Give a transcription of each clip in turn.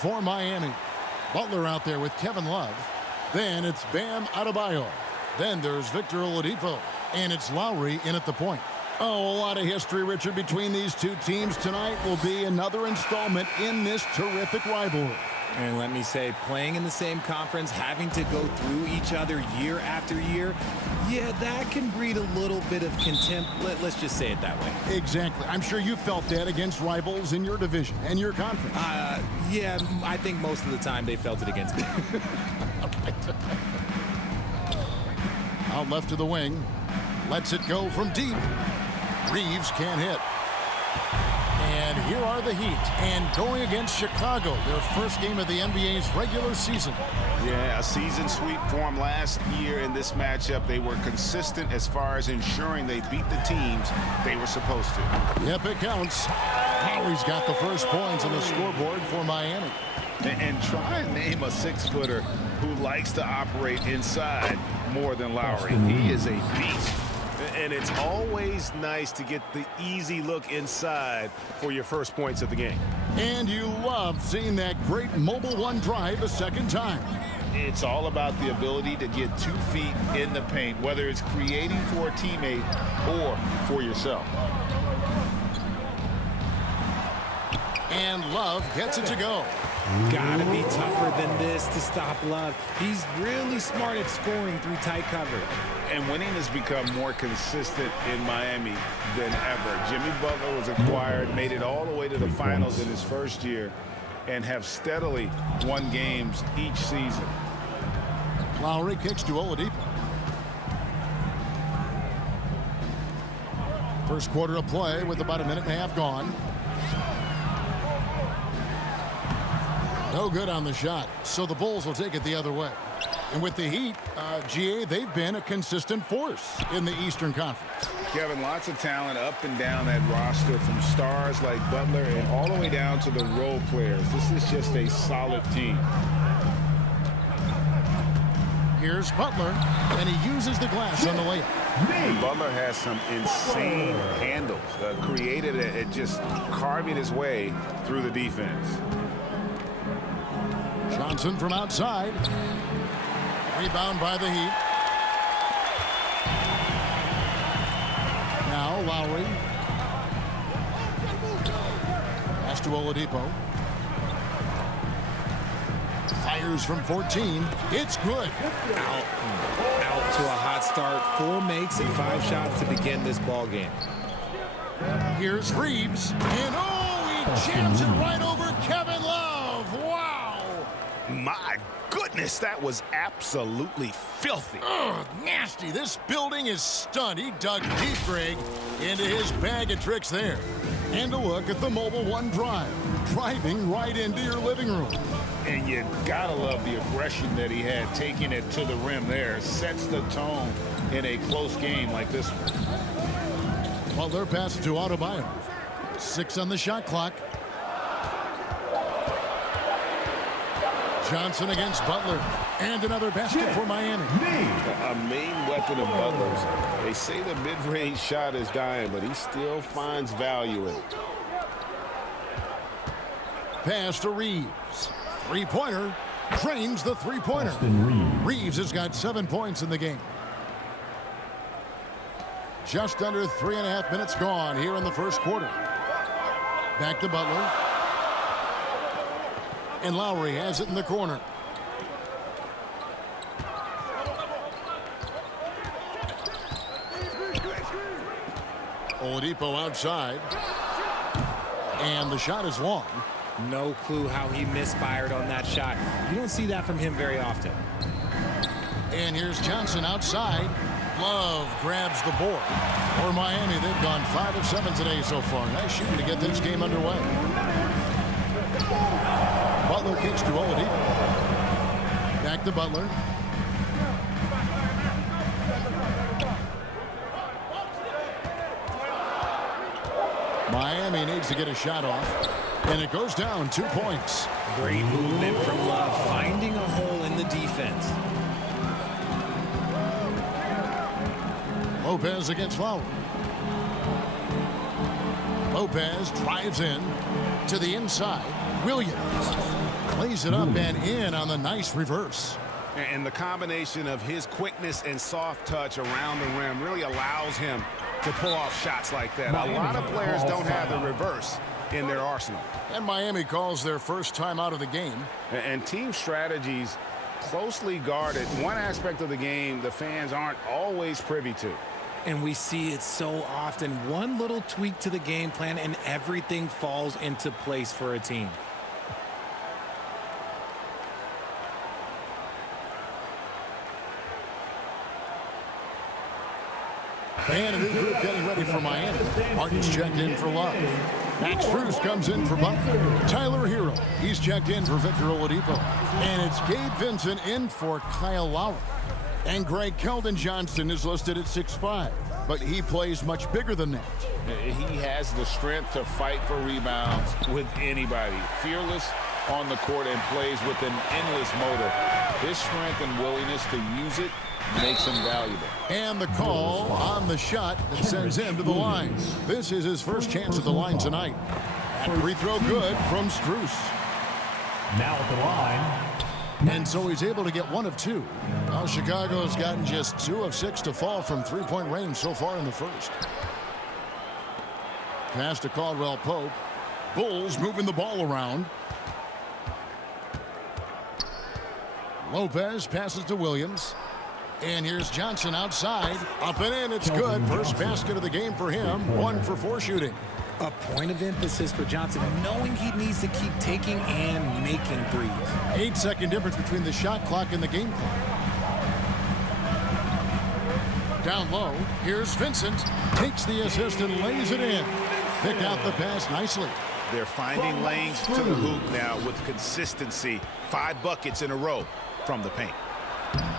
for Miami. Butler out there with Kevin Love. Then it's Bam Adebayo. Then there's Victor Oladipo. And it's Lowry in at the point. Oh, a lot of history, Richard, between these two teams. Tonight will be another installment in this terrific rivalry. And let me say, playing in the same conference, having to go through each other year after year, yeah, that can breed a little bit of contempt. Let's just say it that way. Exactly. I'm sure you felt that against rivals in your division and your conference. Yeah, I think most of the time they felt it against me. Out left to the wing. Lets it go from deep. Reeves can't hit. And here are the Heat. And going against Chicago, their first game of the NBA's regular season. Yeah, a season sweep for them last year in this matchup. They were consistent as far as ensuring they beat the teams they were supposed to. Yep, it counts. Lowry's got the first points on the scoreboard for Miami. And try and name a 6-footer who likes to operate inside more than Lowry. He is a beast. And it's always nice to get the easy look inside for your first points of the game. And you love seeing that great mobile one drive a second time. It's all about the ability to get 2 feet in the paint, whether it's creating for a teammate or for yourself. And Love gets it to go. Gotta be tougher than this to stop Love. He's really smart at scoring through tight coverage. And winning has become more consistent in Miami than ever. Jimmy Butler was acquired, made it all the way to the finals in his first year, and have steadily won games each season. Lowry kicks to Oladipo. First quarter of play with about a minute and a half gone. No good on the shot, so the Bulls will take it the other way. And with the Heat, GA, they've been a consistent force in the Eastern Conference. Kevin, lots of talent up and down that roster, from stars like Butler and all the way down to the role players. This is just a solid team. Here's Butler, and he uses the glass on the layup. And Butler has some insane handles, created at just carving his way through the defense. Johnson from outside. Rebound by the Heat. Now Lowry. Pass to Oladipo. Fires from 14. It's good. Out to a hot start. 4 makes and 5 shots to begin this ball game. Here's Reeves. And he jams it right over Kevin Love. Wow. My goodness, that was absolutely filthy. Ugh, nasty. This building is stunned. He dug deep, Greg, into his bag of tricks there. And a look at the mobile one drive. Driving right into your living room. And you gotta love the aggression that he had, taking it to the rim there. Sets the tone in a close game like this one. Butler passes to Adebayo. 6 on the shot clock. Johnson against Butler. And another basket for Miami. A main weapon of Butler's. They say the mid-range shot is dying, but he still finds value in it. Pass to Reeves. Three-pointer. Drains the three-pointer. Reeves has got 7 points in the game. Just under 3.5 minutes gone here in the first quarter. Back to Butler. And Lowry has it in the corner. Oladipo outside. And the shot is long. No clue how he misfired on that shot. You don't see that from him very often. And here's Johnson outside. Love grabs the board. For Miami, they've gone 5 of 7 today so far. Nice shooting to get this game underway. Butler kicks to Oladipo. Back to Butler. Miami needs to get a shot off. And it goes down 2 points. Great movement from Love, finding a hole in the defense. Lopez against Lowry. Lopez drives in to the inside. Williams. Lays it up and in on the nice reverse. And the combination of his quickness and soft touch around the rim really allows him to pull off shots like that. A lot of players don't have the reverse in their arsenal. And Miami calls their first time out of the game. And team strategies closely guarded. One aspect of the game the fans aren't always privy to. And we see it so often. One little tweak to the game plan and everything falls into place for a team. And a new group getting ready for Miami. Martin's checked in for Love. Max Strus comes in for Butler. Tyler Hero, he's checked in for Victor Oladipo. And it's Gabe Vincent in for Kyle Lowry. And Greg Keldon-Johnson is listed at 6'5", but he plays much bigger than that. He has the strength to fight for rebounds with anybody. Fearless on the court and plays with an endless motor. His strength and willingness to use it makes him valuable. And the call on the shot that sends him to the line. This is his first chance at the line tonight. That free throw good from Strus. Now at the line. And so he's able to get 1 of 2. Now Chicago's gotten just 2 of 6 to fall from three-point range so far in the first. Pass to Caldwell Pope. Bulls moving the ball around. Lopez passes to Williams. And here's Johnson outside. Up and in. It's good. First basket of the game for him. 1 for 4 shooting. A point of emphasis for Johnson, knowing he needs to keep taking and making threes. 8-second difference between the shot clock and the game clock. Down low. Here's Vincent. Takes the assist and lays it in. Pick out the pass nicely. They're finding lanes to the hoop now with consistency. 5 buckets in a row from the paint.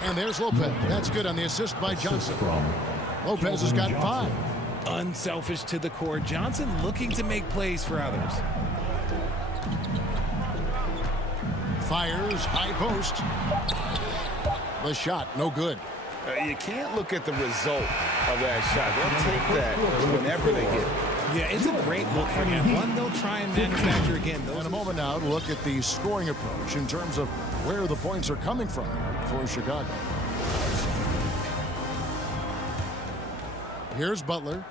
And there's Lopez. That's good on the assist by Johnson. Lopez has got 5. Unselfish to the core. Johnson looking to make plays for others. Fires, high post. The shot, no good. You can't look at the result of that shot. They'll take that whenever they get it. Yeah, it's a great look for him. One they'll try and manufacture again. In a moment now, to look at the scoring approach in terms of where the points are coming from for Chicago. Here's Butler.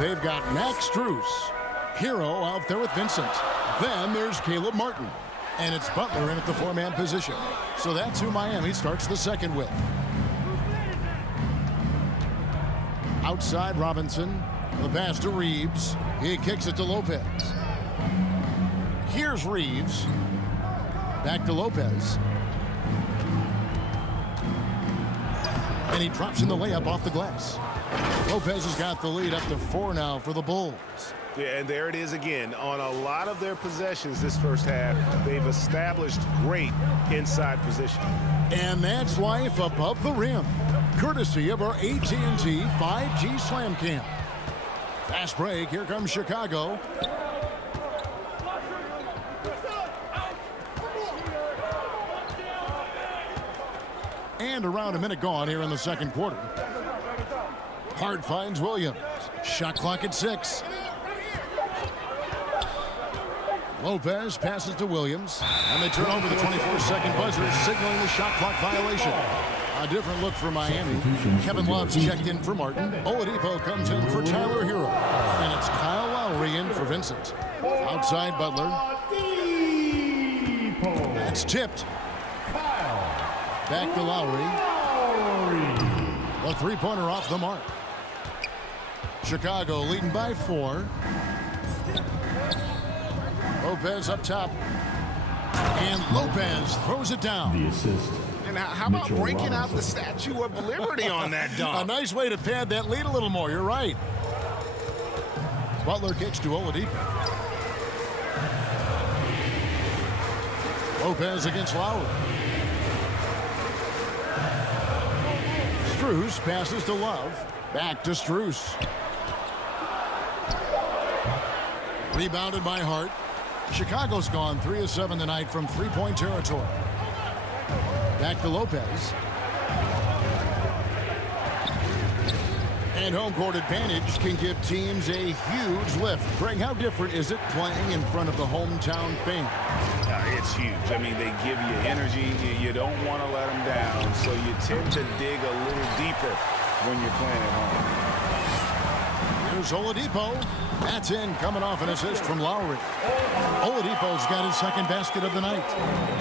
They've got Max Strus. Hero out there with Vincent. Then there's Caleb Martin. And it's Butler in at the 4-man position. So that's who Miami starts the second with. Outside Robinson. The pass to Reeves. He kicks it to Lopez. Here's Reeves. Back to Lopez. And he drops in the layup off the glass. Lopez has got the lead up to 4 now for the Bulls. Yeah, and there it is again. On a lot of their possessions this first half, they've established great inside position. And that's life above the rim, courtesy of our AT&T 5G Slam Cam. Fast break. Here comes Chicago. And around a minute gone here in the second quarter. Hart finds Williams. Shot clock at 6. Lopez passes to Williams. And they turn over the 24-second buzzer, signaling the shot clock violation. A different look for Miami. Kevin Love's checked in for Martin. Oladipo comes in for Tyler Hero. And it's Kyle Lowry in for Vincent. Outside Butler. It's tipped. Back to Lowry. The three-pointer off the mark. Chicago leading by 4. Lopez up top. And Lopez throws it down. The assist. And how about breaking out the Statue of Liberty on that dunk? A nice way to pad that lead a little more. You're right. Butler kicks to Oladipo. Lopez against Lowry. Strus passes to Love. Back to Strus. Rebounded by Hart. Chicago's gone 3 of 7 tonight from three-point territory. Back to Lopez. And home court advantage can give teams a huge lift. Greg, how different is it playing in front of the hometown fans? It's huge. I mean, they give you energy. You don't want to let them down, so you tend to dig a little deeper when you're playing at home. Here's Oladipo. That's in, coming off an assist from Lowry. Oladipo's got his second basket of the night.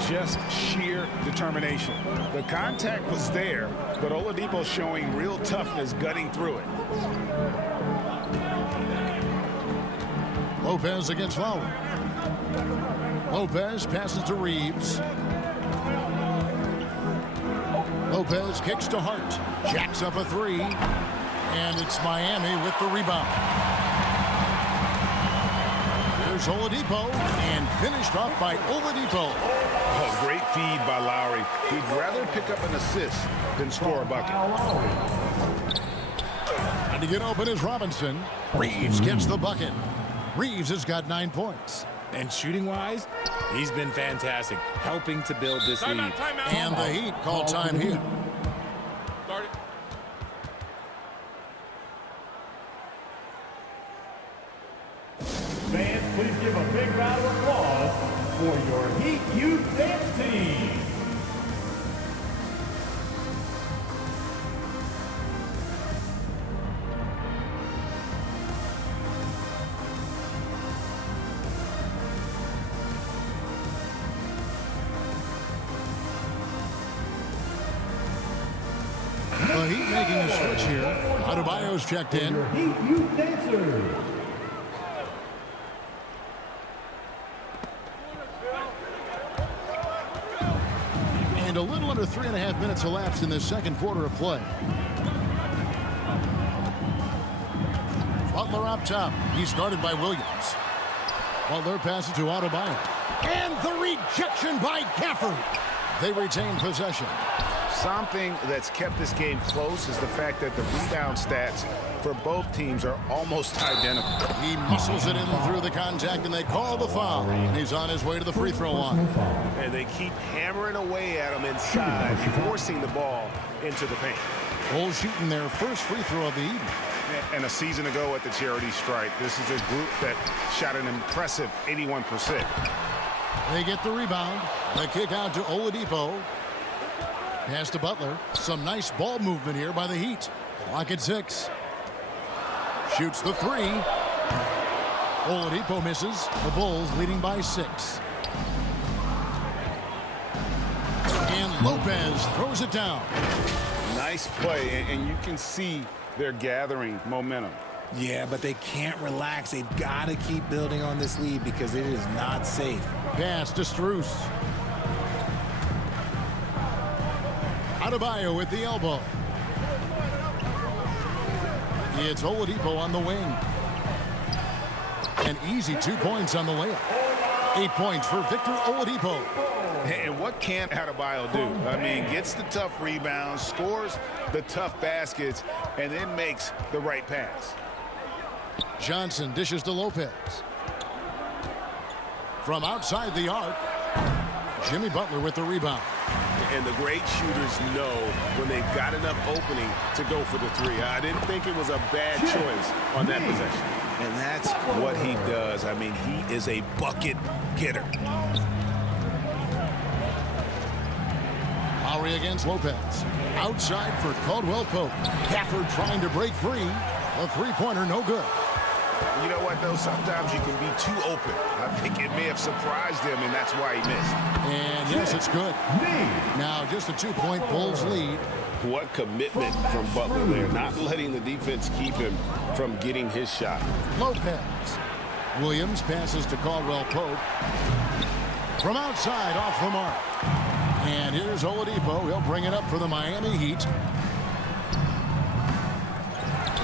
Just sheer determination. The contact was there, but Oladipo showing real toughness gutting through it. Lopez against Lowry. Lopez passes to Reeves. Lopez kicks to Hart. Jacks up a three. And it's Miami with the rebound. Here's Oladipo, and finished off by Oladipo. Oh, great feed by Lowry. He'd rather pick up an assist than score a bucket. And to get open is Robinson. Reeves gets the bucket. Reeves has got 9 points. And shooting-wise, he's been fantastic, helping to build this lead. And the Heat call time here. Fans, please give a big round of applause for your Heat Youth Dance Team. The Heat making a switch here. Adebayo's checked in. Your Heat Youth Dancers. And a little under 3.5 minutes elapsed in this second quarter of play. Butler up top. He's guarded by Williams. Butler passes to Adebayo. And the rejection by Gafford. They retain possession. Something that's kept this game close is the fact that the rebound stats for both teams are almost identical. He muscles it in through the contact, and they call the foul. And he's on his way to the free throw line. And they keep hammering away at him inside, forcing the ball into the paint. Bulls shooting their first free throw of the evening. And a season ago at the charity stripe, this is a group that shot an impressive 81%. They get the rebound. The kick out to Oladipo. Pass to Butler. Some nice ball movement here by the Heat. Clock at 6. Shoots the three. Oladipo misses. The Bulls leading by 6. And Lopez throws it down. Nice play, and you can see they're gathering momentum. Yeah, but they can't relax. They've got to keep building on this lead because it is not safe. Pass to Strus. Adebayo with the elbow. It's Oladipo on the wing. An easy 2 points on the layup. 8 points for Victor Oladipo. And what can Adebayo do? I mean, gets the tough rebounds, scores the tough baskets, and then makes the right pass. Johnson dishes to Lopez. From outside the arc, Jimmy Butler with the rebound. And the great shooters know when they've got enough opening to go for the three. I didn't think it was a bad choice on that possession. And that's what he does. I mean, he is a bucket getter. Lowry against Lopez. Outside for Caldwell Pope. Gafford trying to break free. A three-pointer, no good. You know what, though? Sometimes you can be too open. I think it may have surprised him, and that's why he missed. And yes, it's good. Now just a 2-point Bulls lead. What commitment from Butler there, not letting the defense keep him from getting his shot. Lopez. Williams passes to Caldwell Pope. From outside, off the mark. And here's Oladipo. He'll bring it up for the Miami Heat.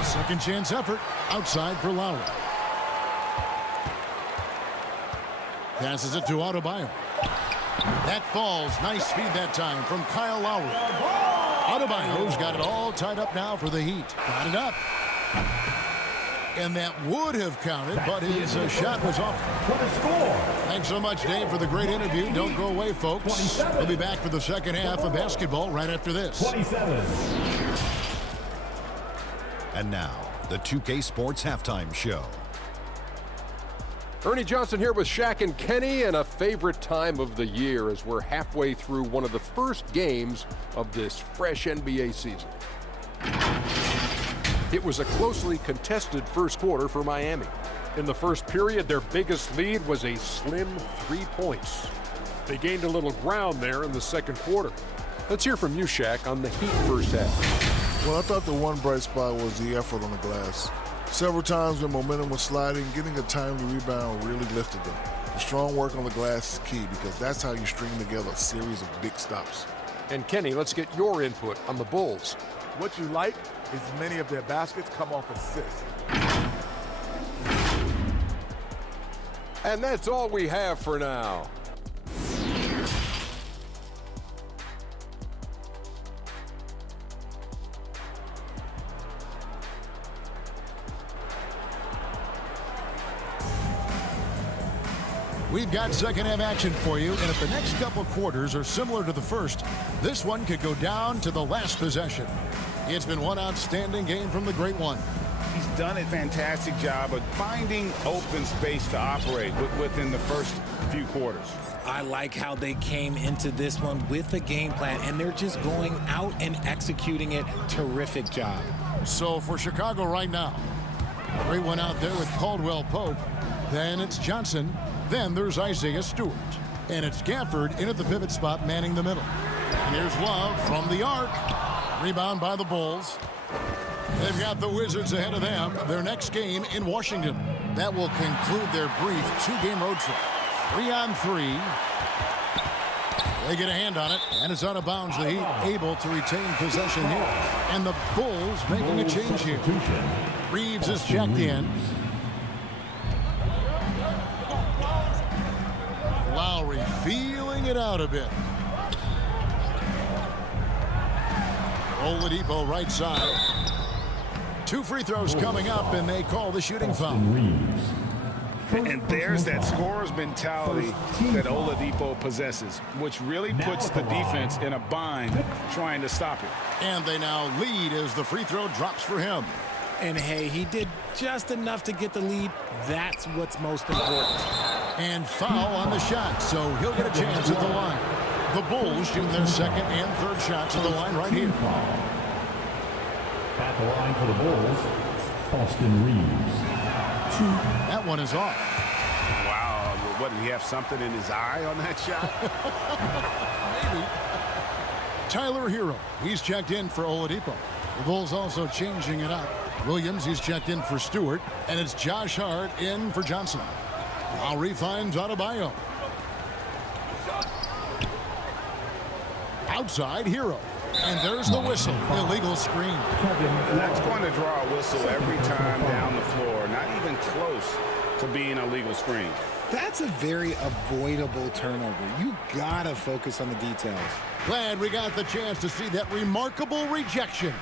Second chance effort. Outside for Lowry. Passes it to Adebayo. That falls. Nice feed that time from Kyle Lowry. Adebayo's got it all tied up now for the Heat. Got it up. And that would have counted, but his shot was off. Thanks so much, Dave, for the great interview. Don't go away, folks. We'll be back for the second half of basketball right after this. 27. And now, the 2K Sports Halftime Show. Ernie Johnson here with Shaq and Kenny, and a favorite time of the year as we're halfway through one of the first games of this fresh NBA season. It was a closely contested first quarter for Miami. In the first period, their biggest lead was a slim 3 points. They gained a little ground there in the second quarter. Let's hear from you, Shaq, on the Heat first half. Well, I thought the one bright spot was the effort on the glass. Several times when momentum was sliding, getting a timely rebound really lifted them. The strong work on the glass is key because that's how you string together a series of big stops. And Kenny, let's get your input on the Bulls. What you like is many of their baskets come off assists. And that's all we have for now. We've got second half action for you, and if the next couple quarters are similar to the first, this one could go down to the last possession. It's been one outstanding game from the Great One. He's done a fantastic job of finding open space to operate within the first few quarters. I like how they came into this one with a game plan, and they're just going out and executing it. Terrific job. So for Chicago right now, great one out there with Caldwell Pope. Then it's Johnson. Then there's Isaiah Stewart. And it's Gafford in at the pivot spot, manning the middle. And here's Love from the arc. Rebound by the Bulls. They've got the Wizards ahead of them. Their next game in Washington. That will conclude their brief two-game road trip. 3-on-3. They get a hand on it, and it's out of bounds. The Heat able to retain possession here. And the Bulls making a change here. Reeves is checked in. Lowry feeling it out a bit. Oladipo right side. 2 free throws coming up, and they call the shooting foul. And there's that scorer's mentality that Oladipo possesses, which really puts the defense in a bind trying to stop it. And they now lead as the free throw drops for him. And hey, he did just enough to get the lead. That's what's most important. And foul on the shot, so he'll get a chance at the line. The Bulls shooting their second and third shots at the line right here. At the line for the Bulls, Austin Reeves. That one is off. Wow, what, did he have something in his eye on that shot? Maybe. Tyler Hero, he's checked in for Oladipo. The Bulls also changing it up. Williams, he's checked in for Stewart, and it's Josh Hart in for Johnson. Lowry finds Adebayo. Outside, Hero. And there's the whistle. Illegal screen. That's going to draw a whistle every time down the floor. Not even close to being a legal screen. That's a very avoidable turnover. You gotta focus on the details. Glad we got the chance to see that remarkable rejection.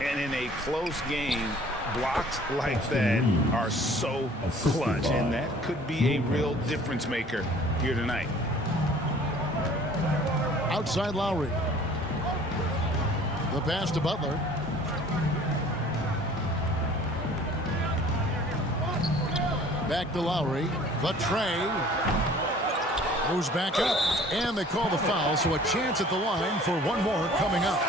And in a close game, blocks like that are so clutch, and that could be a real difference maker here tonight. Outside Lowry. The pass to Butler. Back to Lowry. The tray. Goes back up. And they call the foul, so a chance at the line for one more coming up.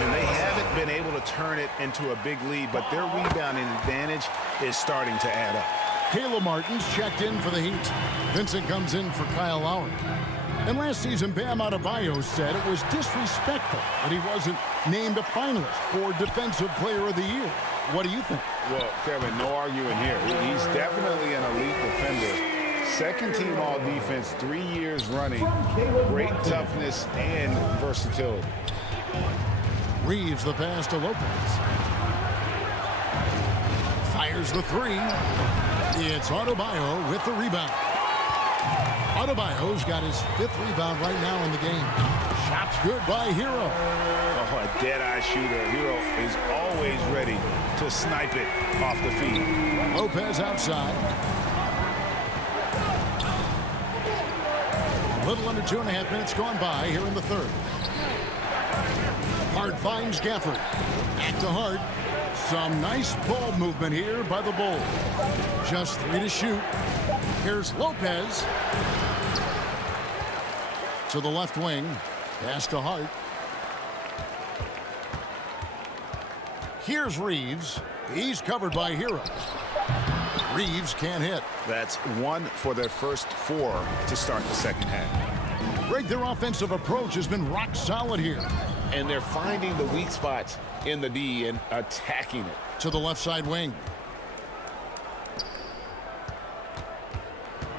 And they haven't been able to turn it into a big lead, but their rebounding advantage is starting to add up. Caleb Martin's checked in for the Heat. Vincent comes in for Kyle Lowry. And last season, Bam Adebayo said it was disrespectful that he wasn't named a finalist for Defensive Player of the Year. What do you think? Well, Kevin, no arguing here. He's definitely an elite defender. Second team all defense, 3 years running. Great toughness and versatility. Reeves the pass to Lopez. Fires the three. It's Adebayo with the rebound. Adebayo's got his 5th rebound right now in the game. Shot's good by Hero. Oh, a dead-eye shooter. Hero is always ready to snipe it off the feet. Lopez outside. A little under 2.5 minutes gone by here in the third. Hart finds Gafford. Back to Hart. Some nice ball movement here by the Bulls. Just 3 to shoot. Here's Lopez. To the left wing. Pass to Hart. Here's Reeves. He's covered by Hero. Reeves can't hit. That's 1 for their first 4 to start the second half. Greg, their offensive approach has been rock solid here. And they're finding the weak spots in the D and attacking it. To the left side wing.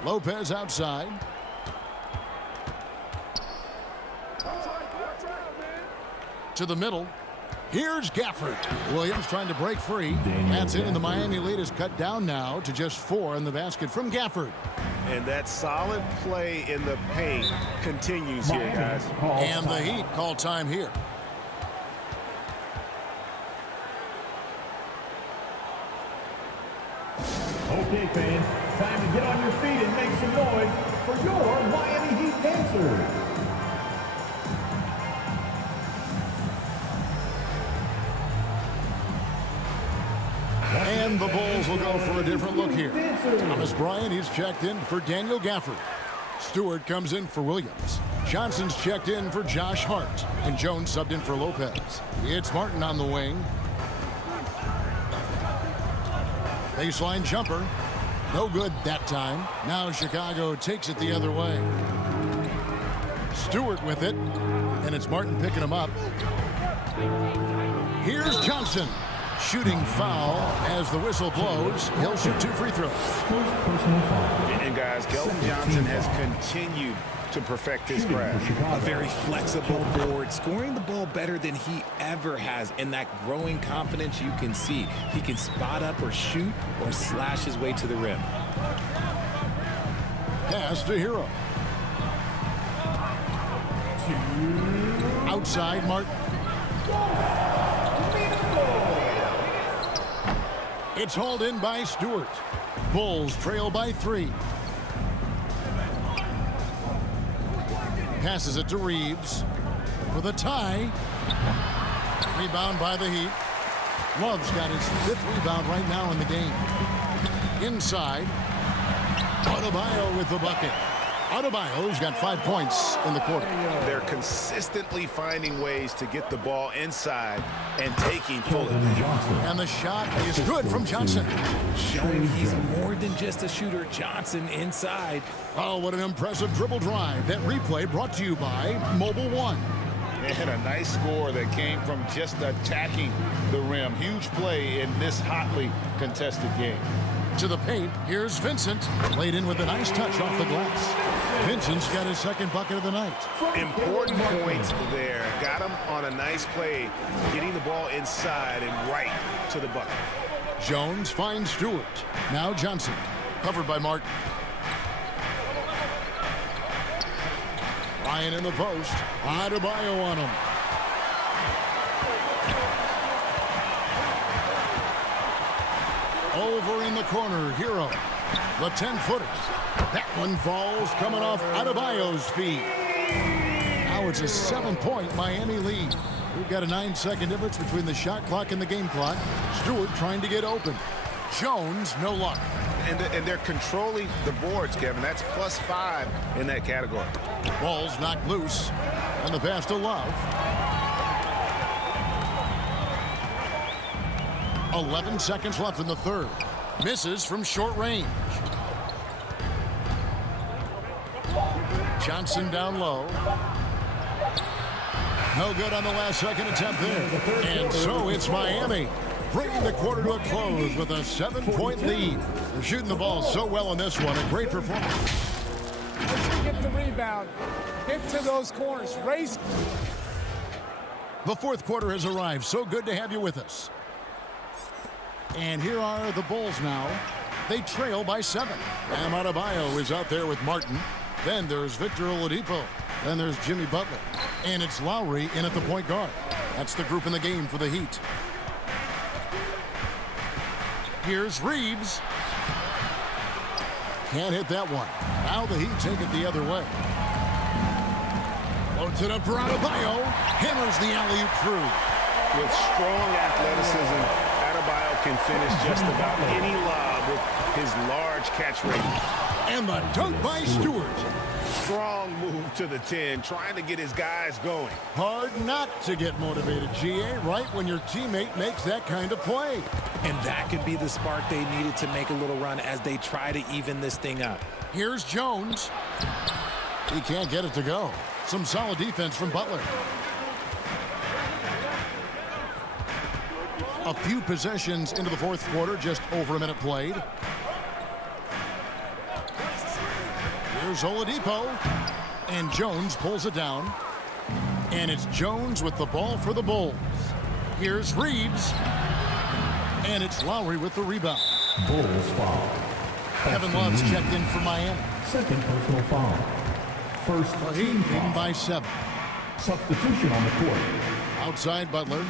Lopez outside. To the middle. Here's Gafford. Williams trying to break free. That's it, and the Miami lead is cut down now to just 4 in the basket from Gafford. And that solid play in the paint continues here, guys. And the Heat call time here. Okay, fans, time to get on your feet and make some noise for your Miami Heat dancers. And the Bulls will go for a different look here. Thomas Bryant, he's checked in for Daniel Gafford. Stewart comes in for Williams. Johnson's checked in for Josh Hart. And Jones subbed in for Lopez. It's Martin on the wing. Baseline jumper. No good that time. Now Chicago takes it the other way. Stewart with it. And it's Martin picking him up. Here's Johnson. Shooting foul as the whistle blows. He'll shoot 2 free throws. And guys, Keldon Johnson has continued to perfect his craft. A very flexible forward, scoring the ball better than he ever has. And that growing confidence you can see. He can spot up or shoot or slash his way to the rim. Pass to Hero. Outside Martin. It's hauled in by Stewart. Bulls trail by 3. Passes it to Reeves for the tie. Rebound by the Heat. Love's got his 5th rebound right now in the game. Inside. Adebayo with the bucket. Adebayo's got 5 points in the quarter. They're consistently finding ways to get the ball inside and taking full advantage. And the shot is good from Johnson. Showing he's more than just a shooter. Johnson inside. Oh, what an impressive dribble drive. That replay brought to you by Mobile One. And a nice score that came from just attacking the rim. Huge play in this hotly contested game. To the paint, here's Vincent. Played in with a nice touch off the glass. Vincent's got his 2nd bucket of the night. Important points there. Got him on a nice play, getting the ball inside and right to the bucket. Jones finds Stewart. Now Johnson. Covered by Martin. Ryan in the post. Adebayo on him. Over in the corner, Hero. The 10-footer. That one falls coming off Adebayo's feet. Now it's a 7-point Miami lead. We've got a 9-second difference between the shot clock and the game clock. Stewart trying to get open. Jones, no luck. And they're controlling the boards, Kevin. That's +5 in that category. Ball's knocked loose. And the pass to Love. 11 seconds left in the 3rd. Misses from short range. Johnson down low. No good on the last second attempt there. And so it's Miami bringing the quarter to a close with a 7-point lead. They're shooting the ball so well in this one. A great performance. Once you get the rebound, get to those corners, race. The 4th quarter has arrived. So good to have you with us. And here are the Bulls now. They trail by 7. Bam Adebayo is out there with Martin. Then there's Victor Oladipo. Then there's Jimmy Butler. And it's Lowry in at the point guard. That's the group in the game for the Heat. Here's Reeves. Can't hit that one. Now the Heat take it the other way. Loads it up for Adebayo. Hammers the alley-oop through. With strong athleticism, can finish just about any lob with his large catch rate. And the dunk by Stewart. Strong move to the 10, trying to get his guys going. Hard not to get motivated, GA, right when your teammate makes that kind of play. And that could be the spark they needed to make a little run as they try to even this thing up. Here's Jones. He can't get it to go. Some solid defense from Butler. A few possessions into the fourth quarter, just over a minute played. Here's Oladipo. And Jones pulls it down. And it's Jones with the ball for the Bulls. Here's Reeves. And it's Lowry with the rebound. Bulls foul. Kevin Love's checked in for Miami. Second personal foul. First team Heat foul. by 7. Substitution on the court. Outside Butler.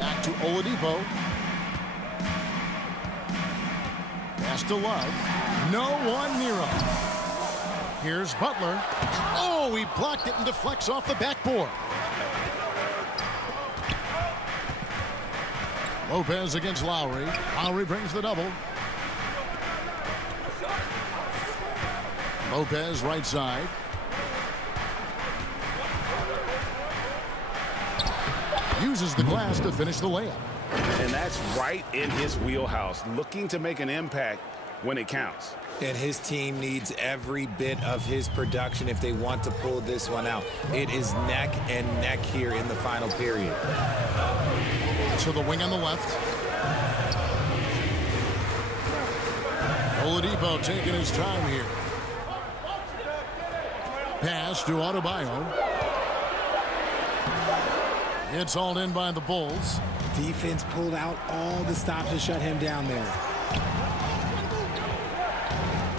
Back to Oladipo. Pass to Love. No one near him. Here's Butler. Oh, he blocked it and deflects off the backboard. Lopez against Lowry. Lowry brings the double. Lopez right side. Uses the glass to finish the layup. And that's right in his wheelhouse, looking to make an impact when it counts. And his team needs every bit of his production if they want to pull this one out. It is neck and neck here in the final period. To the wing on the left. Oladipo taking his time here. Pass to Adebayo. It's hauled in by the Bulls. Defense pulled out all the stops to shut him down there.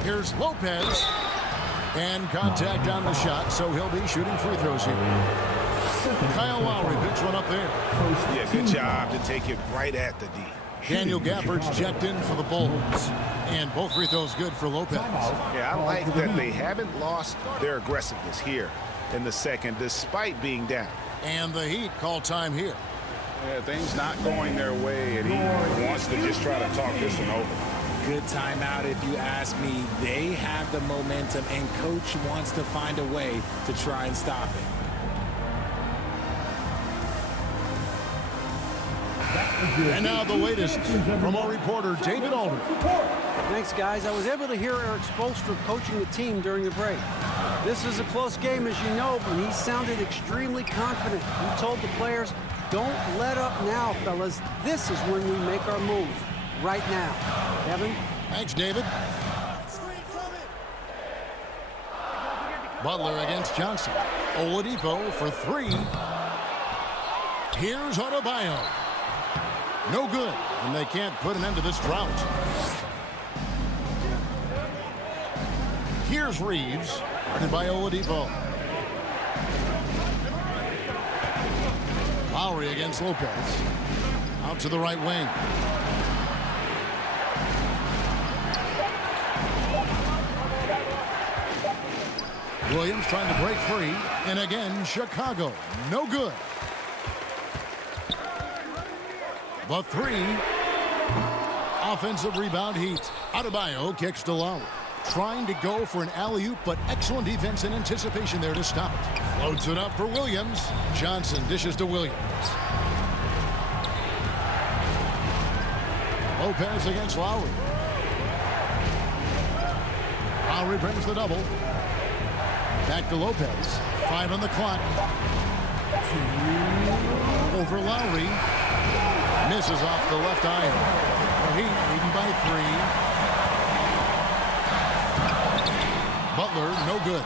Here's Lopez. And contact on the shot, so he'll be shooting free throws here. Kyle Lowry picks one up there. Yeah, good job to take it right at the D. Daniel Gafford's checked in for the Bulls. And both free throws good for Lopez. Yeah, I like that they haven't lost their aggressiveness here in the second, despite being down. And the Heat call time here. Yeah, things not going their way, and he wants to just try to talk this one over. Good timeout if you ask me. They have the momentum, and coach wants to find a way to try and stop it. And now the latest from our reporter, David Aldridge. Thanks, guys. I was able to hear Eric Spoelstra coaching the team during the break. This is a close game, as you know, but he sounded extremely confident. He told the players, don't let up now, fellas. This is when we make our move. Right now. Kevin? Thanks, David. Butler against Johnson. Oladipo for 3. Here's Adebayo. No good, and they can't put an end to this drought. Here's Reeves, guarded by Oladipo. Lowry against Lopez. Out to the right wing. Williams trying to break free, and again, Chicago. No good. The 3. Offensive rebound Heat. Adebayo kicks to Lowry. Trying to go for an alley-oop, but excellent defense and anticipation there to stop it. Floats it up for Williams. Johnson dishes to Williams. Lopez against Lowry. Lowry brings the double. Back to Lopez. 5 on the clock. Over Lowry. Misses off the left iron. The Heat leading by 3. Butler, no good.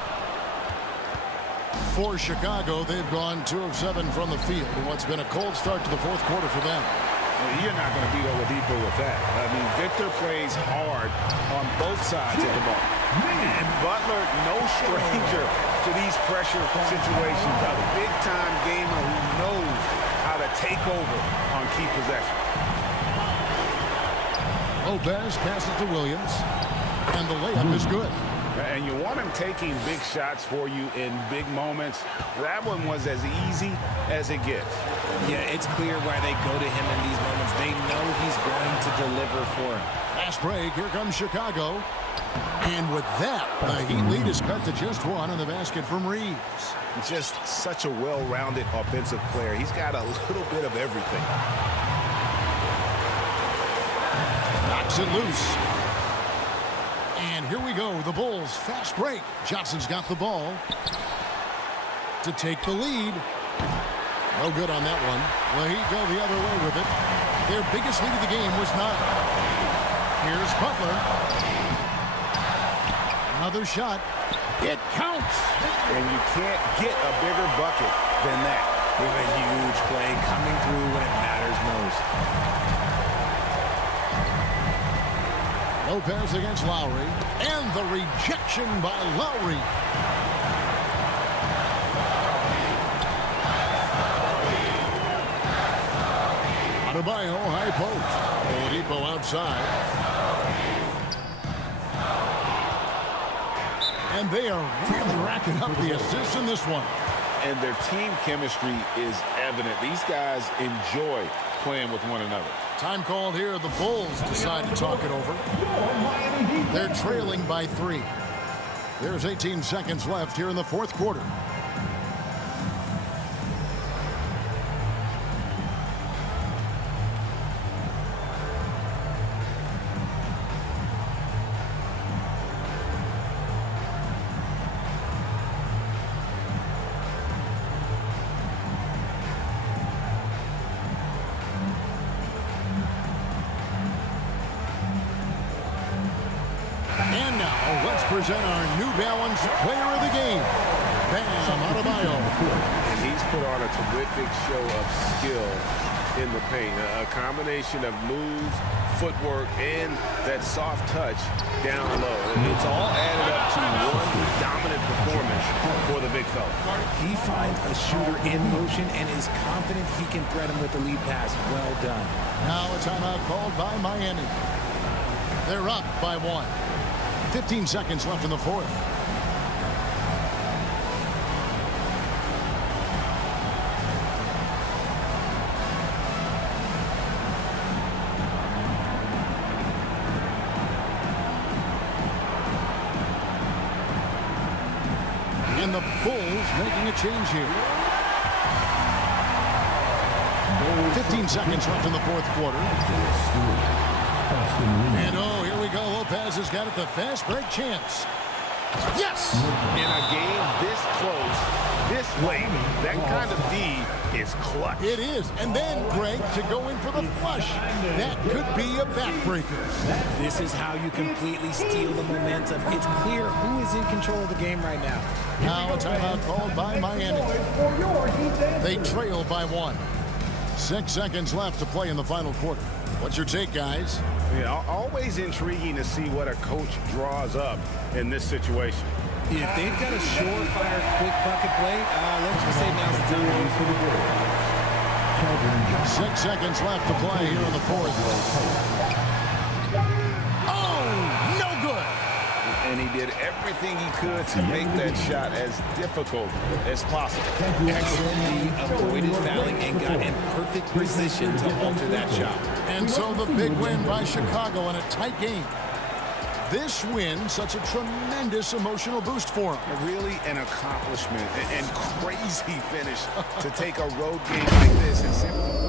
For Chicago, they've gone 2 of 7 from the field in what's been a cold start to the fourth quarter for them. Well, you're not going to beat Oladipo with that. I mean, Victor plays hard on both sides of the ball. And Butler, no stranger to these pressure situations. A big-time gamer who knows how to take over on key possessions. Lopez passes to Williams, and the layup is good. And you want him taking big shots for you in big moments. That one was as easy as it gets. Yeah, it's clear why they go to him in these moments. They know he's going to deliver for him. Fast break. Here comes Chicago. And with that, the Heat lead is cut to just one on the basket from Reeves. Just such a well-rounded offensive player. He's got a little bit of everything. Knocks it loose. And here we go. The Bulls fast break. Johnson's got the ball to take the lead. No good on that one. The Heat go the other way with it. Their biggest lead of the game was 9. Here's Butler. Another shot. It counts. And you can't get a bigger bucket than that. With a huge play coming through when it matters most. Lopez against Lowry. And the rejection by Lowry. Adebayo, high post. Oladipo outside. And they are really racking up the assists in this one. And their team chemistry is evident. These guys enjoy playing with one another. Time called here. The Bulls decide to talk it over. They're trailing by 3. There's 18 seconds left here in the fourth quarter. And now, let's present our New Balance Player of the Game, Bam Adebayo. And he's put on a terrific show of skill in the paint. A combination of moves, footwork, and that soft touch down low. It's all added up to one dominant performance for the big fella. He finds a shooter in motion and is confident he can thread him with the lead pass. Well done. Now a timeout called by Miami. They're up by 1. 15 seconds left in the fourth. And the Bulls making a change here. 15 seconds left in the fourth quarter. And oh, here we go. Lopez has got it, the fast break chance. Yes! In a game this close, this late, that kind of D is clutch. It is. And then, Greg, to go in for the flush. That could be a backbreaker. This is how you completely steal the momentum. It's clear who is in control of the game right now. Now a timeout called by Miami. They trail by 1. 6 seconds left to play in the final quarter. What's your take, guys? Yeah, always intriguing to see what a coach draws up in this situation. If they've got a surefire quick bucket play, let's just say now's the time to use for the board. 6 seconds left to play here in the fourth. Oh, no good. And he did everything he could to make that shot as difficult as possible. Excellent. He avoided fouling and got in perfect position to alter that shot. And so the big win by Chicago in a tight game. This win, such a tremendous emotional boost for him. Really an accomplishment and crazy finish to take a road game like this and simply